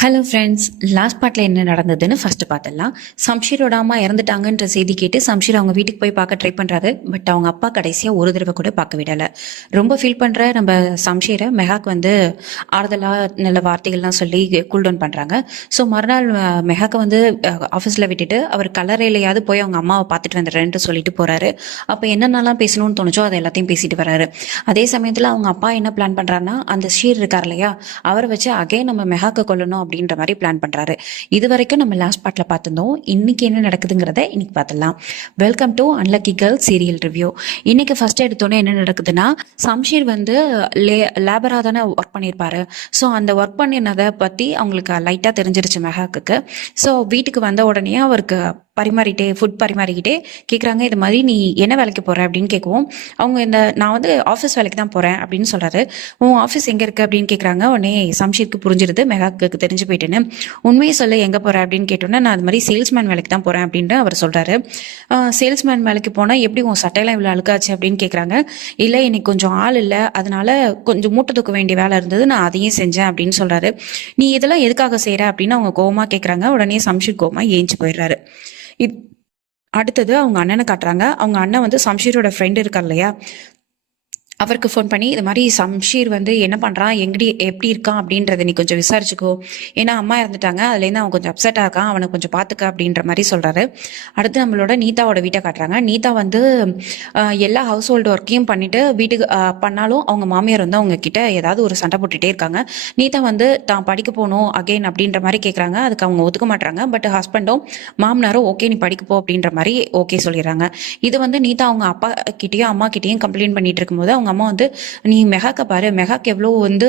Hello friends last பார்ட்டில் என்ன நடந்ததுன்னு ஃபஸ்ட்டு பார்த்துடலாம். சம்ஷீரோட அம்மா இறந்துட்டாங்கன்ற செய்தி கேட்டு சம்ஷீர் அவங்க வீட்டுக்கு போய் பார்க்க ட்ரை பண்ணுறாரு பட் அவங்க அப்பா கடைசியாக ஒரு தடவை கூட பார்க்க விடலை. ரொம்ப ஃபீல் பண்ணுற நம்ம சம்ஷீரை மெஹாக் வந்து ஆறுதலாக நல்ல வார்த்தைகள்லாம் சொல்லி கூல் டவுன் பண்ணுறாங்க ஸோ மறுநாள் மெஹாக்கை வந்து ஆஃபீஸில் விட்டுட்டு அவர் கலரையிலையாவது போய் அவங்க அம்மாவை பார்த்துட்டு வந்துடுறேன்ட்டு சொல்லிட்டு போகிறாரு அப்போ என்னென்னலாம் பேசணும்னு தோணுச்சோ அதை எல்லாத்தையும் பேசிட்டு வராரு. அதே சமயத்தில் அவங்க அப்பா என்ன பிளான் பண்ணுறாருன்னா அந்த ஷீர் இருக்கார் இல்லையா அவரை வச்சு அகே நம்ம மெஹாக்கை கொல்லணும் அப்படின்ற மாதிரி பிளான் பண்றாரு. இது வரைக்கும் நம்ம லாஸ்ட் பார்ட்ல பார்த்துருந்தோம். இன்னைக்கு என்ன நடக்குதுங்கிறத இன்னைக்கு பார்த்துடலாம். Welcome to unlucky girl serial review இன்னைக்கு ஃபர்ஸ்ட் எடுத்தோன்னே என்ன நடக்குதுன்னா சம்ஷீர் வந்து லே லேபராக தானே ஒர்க் பண்ணியிருப்பாரு ஸோ அந்த ஒர்க் பண்ணினதை பற்றி அவங்களுக்கு லைட்டாக தெரிஞ்சிருச்சு மெஹாக்கு ஸோ வீட்டுக்கு வந்த உடனே அவருக்கு பரிமாறிட்டே ஃபுட் பரிமாறிக்கிட்டே கேட்குறாங்க இது மாதிரி நீ என்ன வேலைக்கு போகிற அப்படின்னு கேட்கவும் அவங்க இந்த நான் வந்து ஆஃபீஸ் வேலைக்கு தான் போகிறேன் அப்படின்னு சொல்கிறாரு உன் ஆஃபீஸ் எங்கே இருக்குது அப்படின்னு கேட்குறாங்க உடனே சம்ஷீருக்கு புரிஞ்சிருது. மெகாக்கு தெரிஞ்சு போயிட்டுன்னு. உண்மையை சொல்ல எங்கே போகிறேன் அப்படின்னு கேட்டோன்னே நான் அது மாதிரி சேல்ஸ்மேன் வேலைக்கு தான் போகிறேன் அப்படின்ட்டு அவர் சொல்கிறாரு சேல்ஸ்மேன் வேலைக்கு போனால் எப்படி உன் சட்டையெல்லாம் இவ்வளோ அழுக்காச்சு? அப்படின்னு கேட்குறாங்க இல்லை இன்னைக்கு கொஞ்சம் ஆள் இல்லை. அதனால கொஞ்சம் மூட்டை தூக்க வேண்டிய வேலை இருந்தது. நான் அதையும் செஞ்சேன் அப்படின்னு சொல்கிறாரு நீ இதெல்லாம் எதுக்காக செய்கிற அப்படின்னு அவங்க கோவமாக கேட்குறாங்க உடனே சம்ஷீர் கோவமாக ஏஞ்சி போயிடுறாரு. அடுத்தது அவங்க அண்ணனை காட்டுறாங்க. அவங்க அண்ணன் வந்து சம்ஷீரோட ஃப்ரெண்டு இருக்கார் இல்லையா? அவருக்கு ஃபோன் பண்ணி இது மாதிரி சம்ஷீர் வந்து என்ன பண்ணுறான் எங்கடி எப்படி இருக்கான்? அப்படின்றத நீ கொஞ்சம் விசாரிச்சுக்கோ. ஏன்னா அம்மா இறந்துட்டாங்க. அதுலேருந்து அவன் கொஞ்சம் அப்செட் ஆகான் அவனை கொஞ்சம் பார்த்துக்க அப்படின்ற மாதிரி சொல்கிறாரு அடுத்து நம்மளோட நீதாவோட வீட்டை காட்டுறாங்க. நீதா வந்து எல்லா ஹவுஸ் ஹோல்டு ஒர்க்கையும் பண்ணிட்டு வீட்டுக்கு பண்ணாலும் அவங்க மாமியார் வந்து அவங்க கிட்ட ஏதாவது ஒரு சண்டை போட்டுகிட்டே இருக்காங்க. நீதா வந்து தான் படிக்க போகணும் அகைன் அப்படின்ற மாதிரி கேட்குறாங்க அதுக்கு அவங்க ஒத்துக்க மாட்டாங்க பட் ஹஸ்பண்டும் மாமனாரும் ஓகே நீ படிக்க போ அப்படின்ற மாதிரி ஓகே சொல்லிடுறாங்க. இது வந்து நீதா அவங்க அப்பா கிட்டேயும் அம்மா கிட்டேயும் கம்ப்ளைண்ட் பண்ணிட்டு இருக்கும்போது அவங்க அம்மா வந்து நீ மெகாக்க பாரு மெகாக்கு எவ்வளோ வந்து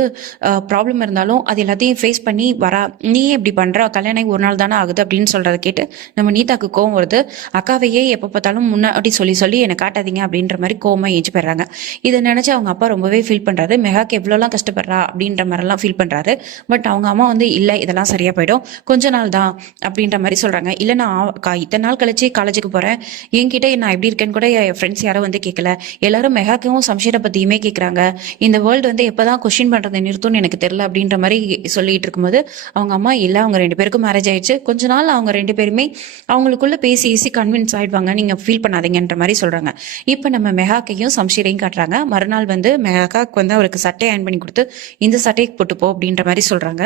ப்ராப்ளம் இருந்தாலும் அது எல்லாத்தையும் ஃபேஸ் பண்ணி வரா நீ எப்படி பண்ற? கல்யாணம் ஒரு நாள் தானே ஆகுது அப்படின்னு சொல்றத கேட்டு நம்ம நீதாக்கு கோவம் வருது. அக்காவையே எப்போ பார்த்தாலும் முன்னாடி சொல்லி சொல்லி என்னை காட்டாதீங்க அப்படின்ற மாதிரி கோவமாக ஏஞ்சி போயிடுறாங்க. இதை நினைச்சு அவங்க அப்பா ரொம்பவே ஃபீல் பண்றாரு. மெகாக்கு எவ்வளோலாம் கஷ்டப்படுறா? அப்படின்ற மாதிரிலாம் ஃபீல் பண்றாரு. பட் அவங்க அம்மா வந்து இல்லை இதெல்லாம் சரியா போயிடும். கொஞ்ச நாள் தான் அப்படின்ற மாதிரி சொல்றாங்க. இல்லை நான் இத்தனை நாள் கழிச்சு காலேஜுக்கு போறேன். என்கிட்ட நான் எப்படி இருக்கேன்னு கூட என் ஃப்ரெண்ட்ஸ் யாரும் வந்து கேட்கல எல்லாரும் மெகாக்கும் சம்ஷீரை பத்தியுமே கேட்குறாங்க இந்த வேர்ல்டு வந்து எப்பதான் கொஸ்டின் பண்றதை நிறுத்தும்னு எனக்கு தெரியல அப்படின்ற மாதிரி சொல்லிட்டு இருக்கும்போது அவங்க அம்மா இல்லை அவங்க ரெண்டு பேருக்கும் மேரேஜ் ஆயிடுச்சு. கொஞ்ச நாள் அவங்க ரெண்டு பேருமே அவங்களுக்குள்ள பேசி ஈஸி கன்வின்ஸ் ஆயிடுவாங்க. நீங்க ஃபீல் பண்ணாதீங்கன்ற மாதிரி சொல்றாங்க. இப்போ நம்ம மெஹாக்கையும் சம்ஷீரையும் காட்டுறாங்க. மறுநாள் வந்து மெஹாக்கு வந்து அவருக்கு சட்டை அயன் பண்ணி கொடுத்து இந்த சட்டையை போட்டு போ அப்படின்ற மாதிரி சொல்றாங்க.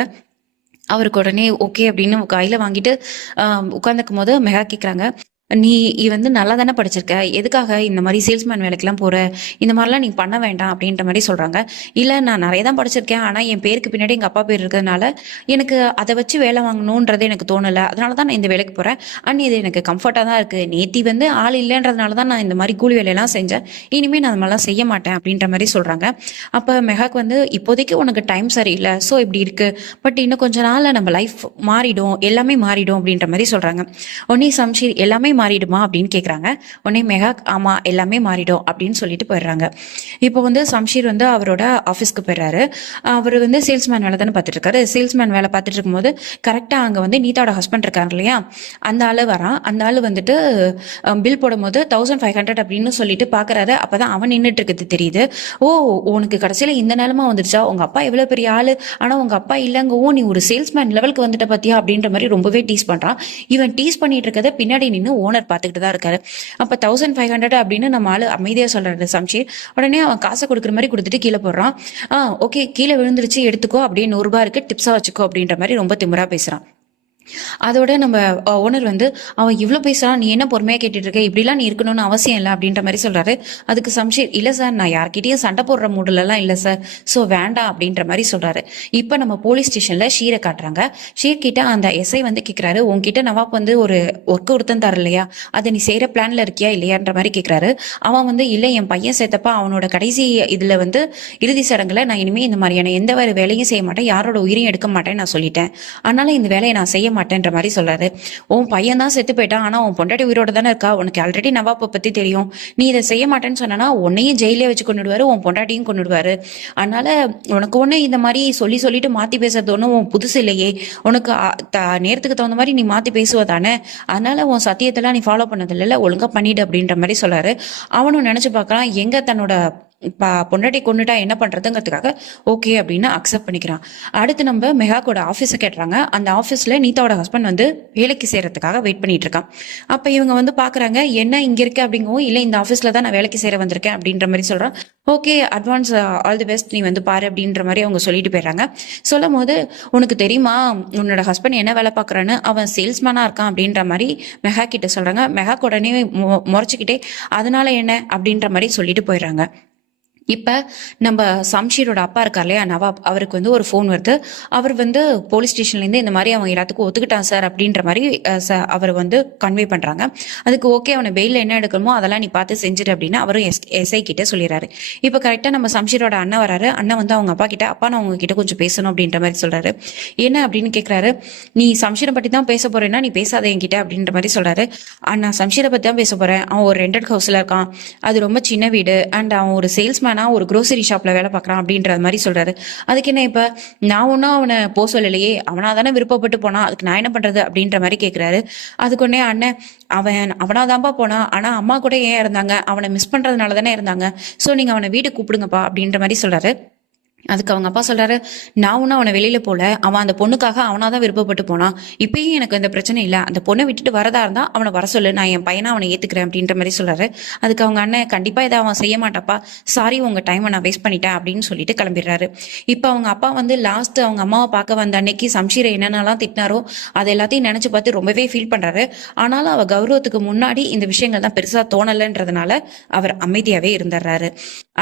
அவருக்கு உடனே ஓகே அப்படின்னு கையில வாங்கிட்டு உட்காந்துக்கும் போது மெகா கேட்குறாங்க நீ இ வந்து நல்லா தானே படிச்சிருக்க? எதுக்காக இந்த மாதிரி சேல்ஸ்மேன் வேலைக்கெல்லாம் போற? இந்த மாதிரிலாம் நீ பண்ண வேண்டாம் அப்படின்ற மாதிரி சொல்றாங்க. இல்லை நான் நிறைய தான் படிச்சிருக்கேன். ஆனால் என் பேருக்கு பின்னாடி எங்கள் அப்பா பேர் இருக்கிறதுனால எனக்கு அதை வச்சு வேலை வாங்கணுன்றது எனக்கு தோணலை. அதனால தான் நான் இந்த வேலைக்கு போறேன். அண்ட் இது எனக்கு கம்ஃபர்ட்டாக தான் இருக்கு. நேத்தி வந்து ஆள் இல்லைன்றதுனால தான் நான் இந்த மாதிரி கூலி வேலையெல்லாம் செஞ்சேன். இனிமேல் நான் அது மாதிரிலாம் செய்ய மாட்டேன் அப்படின்ற மாதிரி சொல்றாங்க. அப்போ மெகாக் வந்து இப்போதைக்கு உனக்கு டைம் சரியில்லை. ஸோ இப்படி இருக்கு. பட் இன்னும் கொஞ்ச நாள்ல நம்ம லைஃப் மாறிடும். எல்லாமே மாறிடும் அப்படின்ற மாதிரி சொல்றாங்க. உடனே சம்ஷீர் எல்லாமே மாறிடுமா அப்படின்னு கேட்குறாங்க உடனே மெகா ஆமாம் எல்லாமே மாறிடும் அப்படின்னு சொல்லிட்டு போயிடுறாங்க. இப்போ வந்து சம்ஷீர் வந்து அவரோட ஆஃபீஸ்க்கு போயிடுறாரு. அவர் வந்து சேல்ஸ்மேன் வேலை தானே பார்த்துட்டு இருக்காரு. சேல்ஸ்மேன் வேலை பார்த்துட்டு இருக்கும்போது கரெக்டாக அங்கே வந்து நீதாவோட ஹஸ்பண்ட் இருக்காங்க இல்லையா? அந்த ஆள் வரான். அந்த ஆள் வந்துட்டு பில் போடும்போது தௌசண்ட் ஃபைவ் ஹண்ட்ரட் அப்படின்னு சொல்லிட்டு அப்போ தான் அவன் நின்றுட்டு இருக்குது தெரியுது. ஓ உனக்கு கடைசியில் இந்த நிலமா வந்துருச்சா? உங்கள் அப்பா எவ்வளோ பெரிய ஆள். ஆனால் உங்கள் அப்பா இல்லைங்கவும் நீ ஒரு சேல்ஸ்மேன் லெவலுக்கு வந்துட்ட பார்த்தியா அப்படின்ற மாதிரி ரொம்பவே டீஸ் பண்ணுறான் இவன் டீஸ் பண்ணிட்டு இருக்கிறத பின்னாடி நின்று ஓனர் பார்த்துக்கிட்டு தான் இருக்காரு. அப்ப தௌசண்ட் ஃபைவ் ஹண்ட்ரட் அப்படின்னு நம்ம ஆளு அமைதியா சொல்கிறாரு சம்ஷீர் உடனே அவன் காசை கொடுக்குற மாதிரி கொடுத்துட்டு கீழே போடுறான். ஆ ஓகே கீழே விழுந்துருச்சு எடுத்துக்கோ அப்படியே நூறுரூபா இருக்கு டிப்ஸா வச்சுக்கோ அப்படின்ற மாதிரி ரொம்ப திமிரா பேசுறான். அதோட நம்ம ஓனர் வந்து அவன் இவ்வளோ பேசுறான் நீ என்ன பொறுமையா கேட்டுட்டு இருக்க இப்படிலாம் நீ இருக்கணும்னு அவசியம் இல்லை அப்படின்ற மாதிரி சொல்றாரு. அதுக்கு சம்ஷீர் இல்ல சார் நான் யார்கிட்டயும் சண்டை போடுற மூடலாம் இல்ல சார். ஸோ வேண்டாம் அப்படின்ற மாதிரி சொல்றாரு. இப்போ நம்ம போலீஸ் ஸ்டேஷன்ல ஷீரை காட்டுறாங்க. ஷீர் கிட்ட அந்த எஸ்ஐ வந்து கேக்குறாரு. உன்கிட்ட நவாப் வந்து ஒரு ஒர்க் ஒருத்தன் தர இல்லையா? அதை நீ செய்யற பிளான்ல இருக்கியா இல்லையான்ற மாதிரி கேக்குறாரு. அவன் வந்து இல்ல என் பையன் சேர்த்தப்ப அவனோட கடைசி இதுல வந்து இறுதி சடங்குல நான் இனிமே இந்த மாதிரியான எந்த ஒரு வேலையும் செய்ய மாட்டேன். யாரோட உயிரையும் எடுக்க மாட்டேன் நான் சொல்லிட்டேன். அதனால இந்த வேலையை நான் செய்ய மாட்டேன்ற மாதிரி சொல்றாரு. உன் பையன் தான் செத்து போயிட்டான். ஆனா உன் பொண்டாட்டி உயிரோட தானே இருக்கா? உனக்கு ஆல்ரெடி நவாப்பை பத்தி தெரியும். நீ இதை செய்ய மாட்டேன்னு சொன்னா உன்னையும் ஜெயிலே வச்சு கொண்டுடுவாரு உன் பொண்டாட்டியும் கொண்டுடுவாரு அதனால உனக்கு ஒண்ணு இந்த மாதிரி சொல்லி சொல்லிட்டு மாத்தி பேசுறது ஒன்றும் உன் புதுசு இல்லையே. உனக்கு த- நேரத்துக்கு தகுந்த மாதிரி நீ மாத்தி பேசுவ தானே. அதனால உன் சத்தியத்தெல்லாம் நீ ஃபாலோ பண்ணது இல்லைல்ல ஒழுங்கா பண்ணிடு அப்படின்ற மாதிரி சொல்றாரு. அவனும் நினைச்சு பார்க்கறான் எங்க தன்னோட பா பொண்டாட்டி கொண்டுட்டா என்ன பண்றதுங்கிறதுக்காக ஓகே அப்படின்னு அக்செப்ட் பண்ணிக்கிறான். அடுத்து நம்ம மெகாக்கோட ஆஃபீஸை கேட்டுறாங்க. அந்த ஆஃபீஸில் நீதாவோட ஹஸ்பண்ட் வந்து வேலைக்கு சேர்கிறதுக்காக வெயிட் பண்ணிட்டு இருக்கான். அப்போ இவங்க வந்து பார்க்குறாங்க என்ன இங்கே இருக்கு? அப்படிங்கவும் இல்லை இந்த ஆஃபீஸில் தான் நான் வேலைக்கு சேர வந்திருக்கேன். அப்படின்ற மாதிரி சொல்கிறான் okay advance all the best நீ வந்து பாரு அப்படின்ற மாதிரி அவங்க சொல்லிட்டு போயிடுறாங்க. சொல்லும் போது உனக்கு தெரியுமா உன்னோட ஹஸ்பண்ட் என்ன வேலை பார்க்குறான்னு அவன் சேல்ஸ்மேனாக இருக்கான் அப்படின்ற மாதிரி மெகா கிட்ட சொல்கிறாங்க மெகா உடனே மு- முறைச்சிக்கிட்டே அதனால என்ன? அப்படின்ற மாதிரி சொல்லிட்டு போயிடுறாங்க. இப்போ நம்ம சம்ஷீரோட அப்பா இருக்கார் இல்லையா நவாப் அவருக்கு வந்து ஒரு ஃபோன் வருது. அவர் வந்து போலீஸ் ஸ்டேஷன்லேருந்து இந்த மாதிரி அவங்க எல்லாத்துக்கும் ஒத்துக்கிட்டான் சார் அப்படின்ற மாதிரி அவர் வந்து கன்வே பண்ணுறாங்க அதுக்கு ஓகே அவனை பெயிலில் என்ன எடுக்கணுமோ அதெல்லாம் நீ பார்த்து செஞ்சுட்டு அப்படின்னு அவரும் எஸ் எஸ்ஐ கிட்ட சொல்லிடுறாரு. இப்போ கரெக்டாக நம்ம சம்ஷீரோட அண்ணன் வராரு. அண்ணன் வந்து அவங்க அப்பா கிட்ட அப்பா நான் உங்ககிட்ட கொஞ்சம் பேசணும் அப்படின்ற மாதிரி சொல்கிறாரு என்ன? அப்படின்னு கேட்குறாரு நீ சம்ஷீரை பற்றி தான் பேச போறேன்னா நீ பேசாத என்கிட்ட அப்படின்ற மாதிரி சொல்கிறாரு நான் சம்ஷீரை பற்றி தான் பேச போகிறேன் அவன் ஒரு ரெண்டட் ஹவுஸில் இருக்கான். அது ரொம்ப சின்ன வீடு. அண்ட் அவன் ஒரு நான் ஒரு க்ரோசரி ஷாப்பில் வேலை பார்க்குறான் அப்படின்ற மாதிரி சொல்கிறாரு அதுக்கு என்ன இப்போ? நான் ஒன்றும் அவனை போக சொல்லலையே. அவனாக தானே விருப்பப்பட்டு போனான் அதுக்கு நான் என்ன பண்ணுறது அப்படின்ற மாதிரி கேட்குறாரு அதுக்கு உடனே அண்ணன் அவன் அவனாக தான்ப்பா போனான் ஆனால் அம்மா கூட ஏன் இருந்தாங்க அவனை மிஸ் பண்ணுறதுனால தானே இருந்தாங்க ஸோ நீங்கள் அவனை வீட்டுக்கு கூப்பிடுங்கப்பா அப்படின்ற மாதிரி சொல்கிறாரு அதுக்கு அவங்க அப்பா சொல்றாரு நான் ஒன்றும் அவனை வெளியில போல. அவன் அந்த பொண்ணுக்காக அவனாதான் விருப்பப்பட்டு போனான் இப்பயும் எனக்கு இந்த பிரச்சனை இல்லை. அந்த பொண்ணை விட்டுட்டு வரதா இருந்தா அவனை வர சொல்லு. நான் என் பையனை அவனை ஏத்துக்கிறேன் அப்படின்ற மாதிரி சொல்றாரு. அதுக்கு அவங்க அண்ணன் கண்டிப்பா இதை அவன் செய்ய மாட்டாப்பா. சாரி உங்க டைமை நான் வேஸ்ட் பண்ணிட்டேன் அப்படின்னு சொல்லிட்டு கிளம்பிடுறாரு. இப்போ அவங்க அப்பா வந்து லாஸ்ட் அவங்க அம்மாவை பார்க்க வந்த அன்னைக்கு சம்ஷீரை என்னென்னலாம் திட்டினாரோ அது எல்லாத்தையும் நினைச்சு பார்த்து ரொம்பவே ஃபீல் பண்றாரு. ஆனாலும் அவ கௌரவத்துக்கு முன்னாடி இந்த விஷயங்கள் தான் பெருசா தோணலைன்றதுனால அவர் அமைதியாவே இருந்துடுறாரு.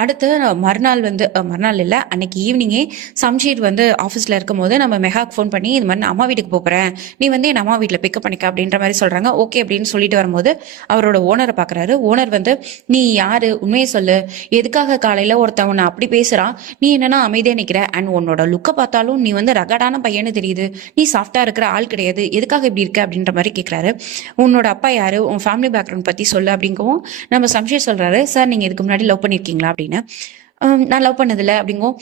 அடுத்து மறுநாள் வந்து மறுநாள் இல்லை அன்னைக்கு ஈவினிங்கே சம்ஷீர் வந்து ஆஃபீஸில் இருக்கும்போது நம்ம மெஹாக் ஃபோன் பண்ணி இது மாதிரி நான் அம்மா வீட்டுக்கு போகிறேன் நீ வந்து என் அம்மா வீட்டில் பிக்கப் பண்ணிக்க அப்படின்ற மாதிரி சொல்கிறாங்க ஓகே அப்படின்னு சொல்லிட்டு வரும்போது அவரோட ஓனரை பார்க்குறாரு ஓனர் வந்து நீ யார்? உண்மையை சொல்லு. எதுக்காக காலையில் ஒருத்தவனை அப்படி பேசுகிறான் நீ என்னன்னா அமைதியாக நிற்கிற அண்ட் உன்னோட லுக்கை பார்த்தாலும் நீ வந்து ரகடான பையனு தெரியுது. நீ சாஃப்டாக இருக்கிற ஆள் கிடையாது. எதுக்காக இப்படி இருக்க? அப்படின்ற மாதிரி கேட்குறாரு உன்னோட அப்பா யார்? உன் ஃபேமிலி பேக்ரவுண்ட் பற்றி சொல்லு அப்படிங்கவும் நம்ம சம்ஷீர் சொல்கிறாரு சார் நீங்கள் இதுக்கு முன்னாடி லவ் பண்ணியிருக்கீங்களா அப்படின்னு. நான் லவ் பண்ணதில்ல அப்படிங்கும்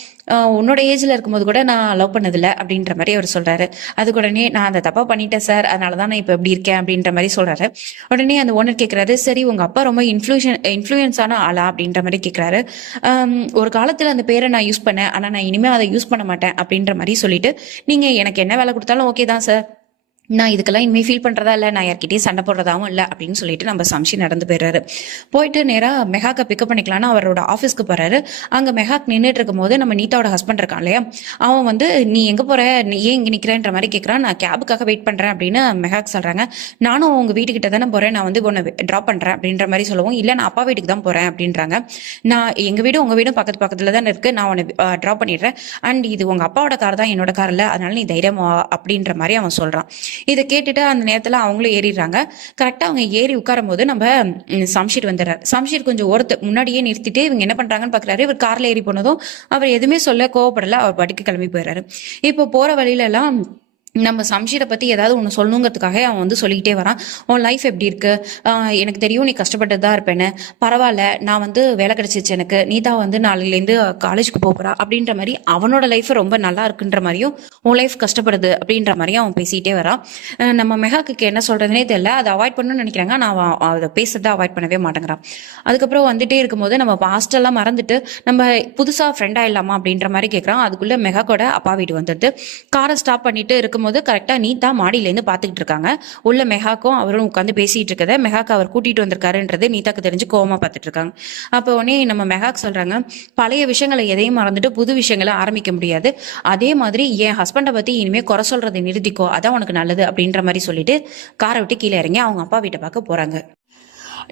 உன்னோட ஏஜ்ல இருக்கும்போது கூட நான் லவ் பண்ணதில்ல அப்படின்ற மாதிரி அவர் சொல்றாரு. அதுக்கு உடனே நான் அந்த தப்பா பண்ணிட்டேன் சார் அதனால தான் நான் இப்போ இப்படி இருக்கேன் அப்படின்ற மாதிரி சொல்றாரு. உடனே அந்த ஓனர் கேட்குறாரு சரி உங்க அப்பா ரொம்ப இன்ஃப்ளூஷன் இன்ஃப்ளூயன்ஸான ஆளா? அப்படின்ற மாதிரி கேட்குறாரு ஒரு காலத்துல அந்த பேரை நான் யூஸ் பண்ணேன். ஆனா நான் இனிமே அதை யூஸ் பண்ண மாட்டேன் அப்படின்ற மாதிரி சொல்லிட்டு நீங்க எனக்கு என்ன வேலை கொடுத்தாலும் ஓகே தான் சார் நான் இதுக்கெல்லாம் இனிமேல் ஃபீல் பண்ணுறதா இல்லை நான் யார்கிட்டயும் சண்டை போடுறதாவும் இல்லை அப்படின்னு சொல்லிட்டு நம்ம சம்ஷி நடந்து போயிடுறாரு. போயிட்டு நேராக மெஹாக்கை பிக்கப் பண்ணிக்கலான்னு அவரோட ஆஃபீஸ்க்கு போகிறாரு அங்கே மெஹாக் நின்றுட்டு இருக்கும்போது நம்ம நீதாவோட ஹஸ்பண்ட் இருக்கான் இல்லையா? அவன் வந்து நீ எங்கே போகிற நீ ஏன் இங்கே நிற்கிறேன்ற மாதிரி கேட்குறான் நான் கேபுக்காக வெயிட் பண்ணுறேன் அப்படின்னு மெஹாக் சொல்கிறாங்க நானும் உங்கள் வீட்டுக்கிட்ட தானே போகிறேன் நான் வந்து உன்னை ட்ராப் பண்ணுறேன் அப்படின்ற மாதிரி சொல்லவும். இல்லை நான் அப்பா வீட்டுக்கு தான் போகிறேன் அப்படின்றாங்க. நான் எங்கள் வீடும் உங்கள் வீடும் பக்கத்து பக்கத்தில் தானே இருக்குது நான் உன்னை ட்ராப் பண்ணிடுறேன். அண்ட் இது உங்கள் அப்பாவோட கார் தான் என்னோட கார் இல்லை. அதனால நீ தைரியமா அப்படின்ற மாதிரி அவன் சொல்கிறான் இதை கேட்டுட்டு அந்த நேரத்தில் அவங்களும் ஏறிடுறாங்க. கரெக்டாக அவங்க ஏறி உட்காரும் போது நம்ம சம்ஷீர் வந்துடுறாரு. சம்ஷீர் கொஞ்சம் ஓரத்து முன்னாடியே நிறுத்திட்டு இவங்க என்ன பண்ணுறாங்கன்னு பார்க்குறாரு இவர் காரில் ஏறி போனதும் அவர் எதுவுமே சொல்ல கோவப்படலை. அவர் பாட்டுக்கு கிளம்பி போயிடுறாரு. இப்போ போகிற வழியிலலாம் எல்லாம் நம்ம சம்ஷீரை பற்றி ஏதாவது ஒன்று சொல்லணுங்கிறதுக்காக அவன் வந்து சொல்லிக்கிட்டே வரான். உன் லைஃப் எப்படி இருக்கு? எனக்கு தெரியும் நீ கஷ்டப்பட்டு தான் இருப்பேன்னு. பரவாயில்ல நான் வந்து வேலை கிடைச்சிச்சு எனக்கு. நீ தான் வந்து நாளையிலேருந்து காலேஜுக்கு போகிறா அப்படின்ற மாதிரி அவனோட லைஃப் ரொம்ப நல்லா இருக்குன்ற மாதிரியும் உன் லைஃப் கஷ்டப்படுது. அப்படின்ற மாதிரியும் அவன் பேசிக்கிட்டே வரான். நம்ம மெஹாக்கு என்ன சொல்றதுனே தெரியல. அதை அவாய்ட் பண்ணணும்னு நினைக்கிறாங்க. நான் அவன் அதை பேசுறதை அவாய்ட் பண்ணவே மாட்டேங்கிறான். அதுக்கப்புறம் வந்துட்டே இருக்கும்போது நம்ம பாஸ்டெல்லாம் மறந்துட்டு நம்ம புதுசாக ஃப்ரெண்ட் ஆயிடலாமா அப்படின்ற மாதிரி கேட்குறான் அதுக்குள்ளே மெஹாக்கோட அப்பா வீடு வந்துடுது. காரை ஸ்டாப் பண்ணிட்டு இருக்கும்போது கரெக்டாக நீதா மாடியிலேருந்து பார்த்துக்கிட்டு இருக்காங்க. உள்ள மெஹாக்கும் அவரும் உட்காந்து பேசிட்டு இருக்கத மெஹாக்கு அவர் கூட்டிட்டு வந்திருக்காருன்றது நீதாக்கு தெரிஞ்சு கோவமா பார்த்துட்டு இருக்காங்க. அப்போ உடனே நம்ம மெஹாக் சொல்றாங்க பழைய விஷயங்களை எதையும் மறந்துட்டு புது விஷயங்களை ஆரம்பிக்க முடியாது. அதே மாதிரி என் ஹஸ்பண்டை பத்தி இனிமே குறை சொல்றதை நிறுத்திக்கோ அதான் உனக்கு நல்லது அப்படின்ற மாதிரி சொல்லிட்டு காரை விட்டு கீழே இறங்கி அவங்க அப்பா வீட்டை பார்க்க போறாங்க.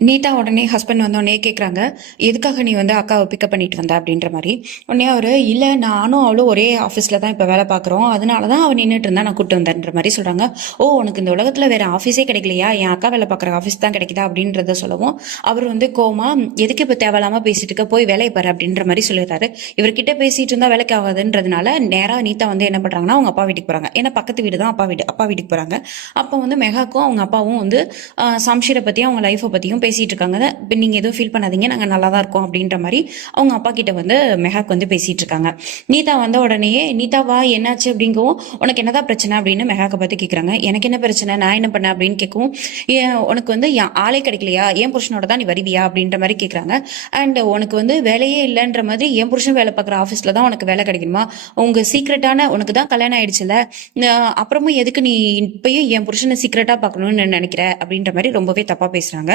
நீட்டா உடனே ஹஸ்பண்ட் வந்தோடனே கேட்குறாங்க எதுக்காக நீ வந்து அக்காவை பிக்கப் பண்ணிட்டு வந்த அப்படின்ற மாதிரி. உடனே அவர் இல்லை நானும் அவளும் ஒரே ஆஃபீஸில் தான் இப்போ வேலை பார்க்குறோம் அதனால தான் அவன் நின்றுட்டு இருந்தா நான் கூட்டு வந்தேன்ற மாதிரி சொல்கிறாங்க ஓ உனக்கு இந்த உலகத்தில் வேறு ஆஃபீஸே கிடைக்கலையா? என் அக்கா வேலை பார்க்குற ஆஃபீஸ் தான் கிடைக்குதா? அப்படின்றத சொல்லவும் அவர் வந்து கோமா எதுக்கு இப்போ தேவையில்லாமல் பேசிட்டு இருக்க? போய் வேலையை பாரு அப்படின்ற மாதிரி சொல்லிடுறாரு. இவர்கிட்ட பேசிட்டு இருந்தால் வேலைக்கு ஆகாதுன்றதுனால நேராக நீத்தா வந்து என்ன பண்ணுறாங்கன்னா அவங்க அப்பா வீட்டுக்கு போகிறாங்க ஏன்னா பக்கத்து வீடு தான் அப்பா வீடு அப்பா வீட்டுக்கு போகிறாங்க அப்போ வந்து மெகாக்கும் அவங்க அப்பாவும் வந்து சம்ஷீரை பற்றியும் அவங்க லைஃப்பை பற்றியும் பேசிகிட்டு இருக்காங்க இப்போ நீங்கள் எதுவும் ஃபீல் பண்ணாதீங்க. நாங்கள் நல்லா தான் இருக்கோம் அப்படின்ற மாதிரி அவங்க அப்பா கிட்ட வந்து மெஹாக் வந்து பேசிகிட்டு இருக்காங்க நீதா வந்த உடனேயே நீதா வா என்னாச்சு? அப்படிங்கவும் உனக்கு என்னதான் பிரச்சனை? அப்படின்னு மெஹாக்கை பார்த்து கேட்குறாங்க எனக்கு என்ன பிரச்சனை? நான் என்ன பண்ணேன்? அப்படின்னு கேட்கவும் "ஏன் உனக்கு வந்து என் ஆளே கிடைக்கலையா? என் புருஷனோட தான் நீ வருவியா? அப்படின்ற மாதிரி கேட்குறாங்க அண்ட் உனக்கு வந்து வேலையே இல்லைன்ற மாதிரி என் புருஷன் வேலை பார்க்குற ஆஃபீஸில் தான் உனக்கு வேலை கிடைக்கணுமா? உங்க சீக்ரெட்டான உனக்கு தான் கல்யாணம் ஆயிடுச்சுல. அப்புறமும் எதுக்கு நீ இப்பயும் என் புருஷனை சீக்ரெட்டாக பார்க்கணும்னு நினைக்கிற? அப்படின்ற மாதிரி ரொம்பவே தப்பாக பேசுகிறாங்க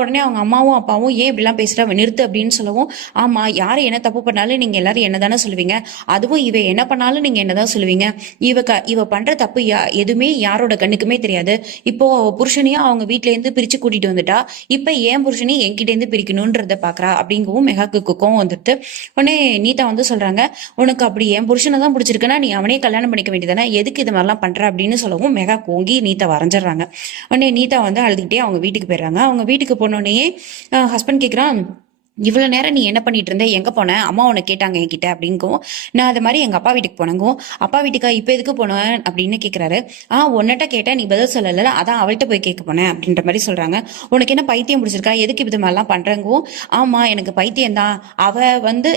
உடனே அவங்க அம்மாவும் அப்பாவும் ஏன் இப்படிலாம் பேசுகிற நிறுத்து அப்படின்னு சொல்லவும் ஆமாம் யார் என்ன தப்பு பண்ணாலும் நீங்கள் எல்லாரும் என்ன தானே சொல்லுவீங்க? அதுவும் இவ என்ன பண்ணாலும் நீங்கள் என்ன தான் சொல்லுவீங்க? இவ க இவ பண்ணுற தப்பு யா எதுவுமே யாரோட கண்ணுக்குமே தெரியாது. இப்போ புருஷனையும் அவங்க வீட்டிலேருந்து பிரித்து கூட்டிகிட்டு வந்துட்டா. இப்போ ஏன் புருஷனையும் என்கிட்டேருந்து பிரிக்கணுன்றத பார்க்குறா அப்படிங்கவும் மெகாக்கு கோவம் வந்துட்டு உடனே நீதா வந்து சொல்கிறாங்க உனக்கு அப்படி என் புருஷனை தான் பிடிச்சிருக்குன்னா நீ அவனே கல்யாணம் பண்ணிக்க வேண்டியதானே எதுக்கு இது மாதிரிலாம் பண்ணுற அப்படின்னு சொல்லவும் மெகா கோங்கி நீதா வரைஞ்சிடுறாங்க. உடனே நீதா வந்து அழுதுகிட்டே அவங்க வீட்டுக்கு போயிடுறாங்க. அவங்க வீட்டுக்கு போனோடனே ஹஸ்பண்ட் கேட்குறான் இவ்வளோ நேரம் நீ என்ன பண்ணிட்டு இருந்த? எங்கே போன? அம்மா உன்னை கேட்டாங்க என்கிட்ட அப்படிங்கும் நான் அது மாதிரி எங்கள் அப்பா வீட்டுக்கு போனங்கும் அப்பா வீட்டுக்கா இப்போ எதுக்கு போனேன் அப்படின்னு கேட்குறாரு ஆ உன்னட்ட கேட்டேன் நீ பதில் சொல்லல அதான் அவள்கிட்ட போய் கேட்க போனேன் அப்படின்ற மாதிரி சொல்கிறாங்க உனக்கு என்ன பைத்தியம் பிடிச்சிருக்கா? எதுக்கு இது மாதிரிலாம் பண்ணுறங்கும் ஆமாம் எனக்கு பைத்தியம் தான். அவள் வந்து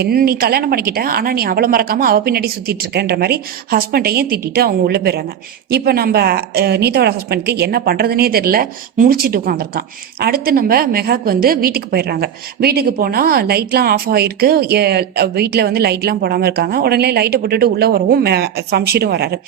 என் நீ கல்யாணம் பண்ணிக்கிட்ட ஆனால் நீ அவளை மறக்காமல் அவள் பின்னாடி சுற்றிட்டு இருக்கன்ற மாதிரி ஹஸ்பண்டையும் திட்டிட்டு அவங்க உள்ளே போயிடுறாங்க. இப்போ நம்ம நீதாவோட ஹஸ்பண்ட்க்கு என்ன பண்ணுறதுனே தெரியல. முடிச்சிட்டு உட்காந்துருக்கான் அடுத்து நம்ம மெகாக்கு வந்து வீட்டுக்கு போயிடுறாங்க. வீட்டுக்கு போனால் லைட்லாம் ஆஃப் ஆகிருக்கு வீட்டில் வந்து லைட்லாம் போடாமல் இருக்காங்க. உடனே லைட்டை போட்டுட்டு உள்ளே வரவும். மெ- வராரு.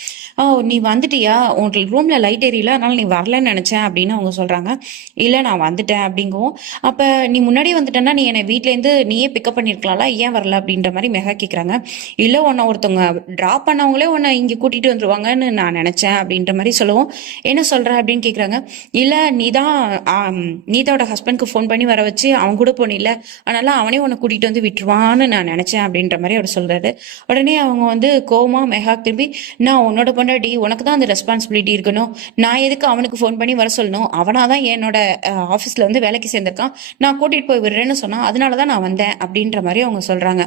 நீ வந்துட்டியா? உங்க ரூமில் லைட் எரியல. அதனால நீ வரலன்னு நினச்சேன். அப்படின்னு அவங்க சொல்கிறாங்க இல்லை நான் வந்துட்டேன். அப்படிங்கவும் அப்போ நீ முன்னாடி வந்துட்டேன்னா நீ என்னை வீட்லேருந்து நீயே பிக்கப் பண்ணியிருக்கலாம்ல ஏன் வரல? அப்படின்ற மாதிரி மெகா கேட்குறாங்க இல்லை உன்னை ஒருத்தவங்க ட்ராப் பண்ணவங்களே உன்னை இங்கே கூட்டிகிட்டு வந்துருவாங்கன்னு நான் நினச்சேன். அப்படின்ற மாதிரி சொல்லவும். என்ன சொல்கிற அப்படின்னு கேட்குறாங்க இல்லை நீ தான் நீதாவோட ஹஸ்பண்ட்க்கு ஃபோன் பண்ணி வர வச்சு அவன் கூட போனில்ல அதனால அவனே உன்னை கூட்டிகிட்டு வந்து விட்டுருவான்னு நான் நினச்சேன் அப்படின்ற மாதிரி அவர் சொல்கிறாரு உடனே அவங்க வந்து கோமா மெகா திரும்பி நான் உன்னோட பொண்டாட்டி உனக்கு தான் அந்த ரெஸ்பான்சிபிலிட்டி இருக்கணும். நான் எதுக்கு அவனுக்கு ஃபோன் பண்ணி வர சொல்லணும்? அவனாக தான் என்னோட ஆஃபீஸில் வந்து வேலைக்கு சேர்ந்திருக்கான். நான் கூட்டிகிட்டு போய் விடுறேன்னு சொன்னான் அதனால தான் நான் வந்தேன். அப்படின்ற மாதிரி அவங்க சொல்கிறாங்க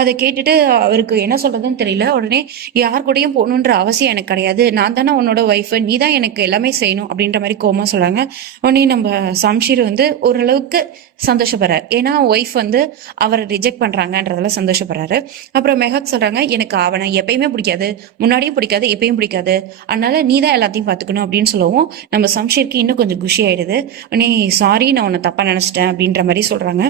அதை கேட்டுட்டு அவருக்கு என்ன சொல்கிறதுன்னு தெரியல. உடனே யார் கூடயும் போகணுன்ற அவசியம் எனக்கு கிடையாது. நான் தானே உன்னோட ஒய்ஃபு நீ தான் எனக்கு எல்லாமே செய்யணும். அப்படின்ற மாதிரி கோமா சொல்கிறாங்க உடனே நம்ம சம்ஷீர் வந்து ஓரளவுக்கு சந்தோஷப்படுறாரு ஏன்னா ஒய்ஃப் வந்து அவரை ரிஜெக்ட் பண்றாங்கன்றதுல சந்தோஷப்படுறாரு. அப்புறம் மெஹக் சொல்கிறாங்க எனக்கு அவனை எப்பயுமே பிடிக்காது. முன்னாடியும் பிடிக்காது எப்பயும் பிடிக்காது. அதனால நீ தான் எல்லாத்தையும் பார்த்துக்கணும் அப்படின்னு சொல்லவும் நம்ம சம்ஷீருக்கு இன்னும் கொஞ்சம் குஷி ஆயிடுது. நீ சாரி நான் உன்னை தப்பாக நினச்சிட்டேன் அப்படின்ற மாதிரி சொல்கிறாங்க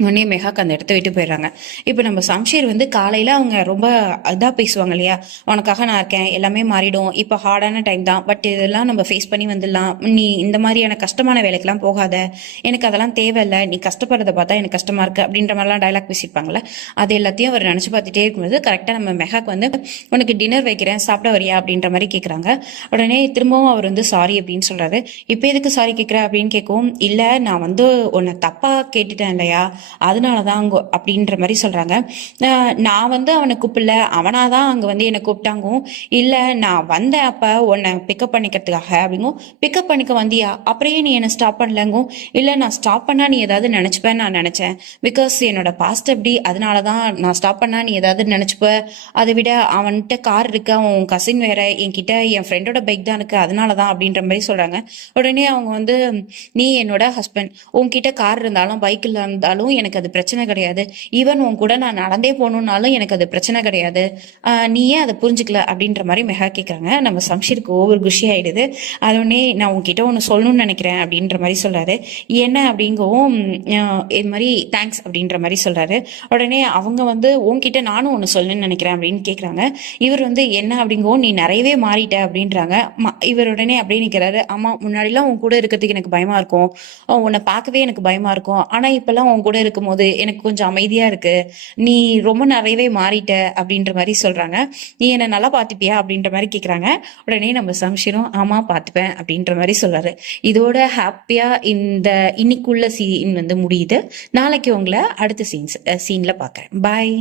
உடனே மெஹாக் அந்த இடத்த விட்டு போயிடுறாங்க. இப்போ நம்ம சம்ஷீர் வந்து காலையில் அவங்க ரொம்ப இதாக பேசுவாங்க இல்லையா? உனக்காக நான் இருக்கேன் எல்லாமே மாறிடும். இப்போ ஹார்டான டைம் தான். பட் இதெல்லாம் நம்ம ஃபேஸ் பண்ணி வந்துடலாம். நீ இந்த மாதிரியான கஷ்டமான வேலைக்கெல்லாம் போகாத. எனக்கு அதெல்லாம் தேவையில்லை. நீ கஷ்டப்படுறத பார்த்தா எனக்கு கஷ்டமா இருக்கு அப்படின்ற மாதிரிலாம் டைலாக் பேசியிருப்பாங்கல்ல? அது எல்லாத்தையும் அவர் நினச்சி பார்த்துட்டே இருக்கும்போது கரெக்டாக நம்ம மெஹாக் வந்து உனக்கு டின்னர் வைக்கிறேன் சாப்பிட வரியா? அப்படின்ற மாதிரி கேட்குறாங்க உடனே திரும்பவும் அவர் வந்து சாரி அப்படின்னு சொல்றாரு. இப்போ எதுக்கு சாரி கேட்குற அப்படின்னு கேட்கவும் இல்லை நான் வந்து உன்னை தப்பாக கேட்டுட்டேன் இல்லையா? அதனால தான் அங்கே அப்படின்ற மாதிரி சொல்கிறாங்க நான் வந்து அவனை கூப்பிடல. அவனாக தான் அங்கே வந்து என்னை கூப்பிட்டாங்கும் இல்லை நான் வந்தேன் அப்போ உன்னை பிக்கப் பண்ணிக்கிறதுக்காக அப்படிங்கும் பிக்கப் பண்ணிக்க வந்தியா? அப்புறம் நீ என்னை ஸ்டாப் பண்ணலங்கும் இல்லை நான் ஸ்டாப் பண்ணால் நீ ஏதாவது நினச்சிப்பேன்னு நான் நினச்சேன். பிகாஸ் என்னோட பாஸ்ட் அப்படி அதனால தான் நான் ஸ்டாப் பண்ணா நீ ஏதாவது நினச்சிப்ப. அதை விட அவன்கிட்ட கார் இருக்கு. அவன் கசின் வேற. என்கிட்ட என் ஃப்ரெண்டோட பைக் தான் இருக்கு. அதனால தான் அப்படின்ற மாதிரி சொல்கிறாங்க உடனே அவங்க வந்து நீ என்னோட ஹஸ்பண்ட் உன்கிட்ட கார் இருந்தாலும் பைக் இருந்தாலும் எனக்கு அது பிரச்சனை கிடையாது. ஈவன் உன் கூட நான் நடந்தே போகணுன்னாலும் எனக்கு அது பிரச்சனை கிடையாது. நீ ஏன் அதை புரிஞ்சுக்கல? அப்படின்ற மாதிரி மெகா கேட்குறாங்க நம்ம சம்ஷீருக்கு ஓவர் குஷி ஆயிடுது. அதோடனே நான் உன்கிட்ட ஒன்று சொல்லணும்னு நினைக்கிறேன் அப்படின்ற மாதிரி சொல்றாரு. என்ன அப்படிங்கவும் இது மாதிரி தேங்க்ஸ் அப்படின்ற மாதிரி சொல்றாரு. உடனே அவங்க வந்து உன்கிட்ட நானும் ஒன்று சொல்லணும்னு நினைக்கிறேன் அப்படின்னு கேட்குறாங்க இவர் வந்து என்ன அப்படிங்கவும் நீ நிறையவே மாறிட்ட அப்படின்றாங்க. இவர் உடனே அப்படியே நிற்கிறாரு ஆமா முன்னாடிலாம் உன் கூட இருக்கிறதுக்கு எனக்கு பயமா இருக்கும். உன்னை பார்க்கவே எனக்கு பயமா இருக்கும். ஆனா இப்பெல்லாம் உன் கூட இருக்கும்போது எனக்கு கொஞ்சம் அமைதியா இருக்கு. நீ ரொம்ப நிறையவே மாறிட்ட அப்படின்ற மாதிரி சொல்றாங்க. நீ என்ன நல்லா பார்த்துப்பியா அப்படின்ற மாதிரி கேக்குறாங்க. உடனே நம்ம சம்ஷிரும் ஆமா பாத்துப்பேன் அப்படின்ற மாதிரி சொல்றாரு. இதோட ஹாப்பியா இந்த இன்னைக்குள்ள சீன் வந்து முடியுது. நாளைக்கு உங்களை அடுத்த சீன்ஸ் சீன்ல பாக்குறேன். பாய்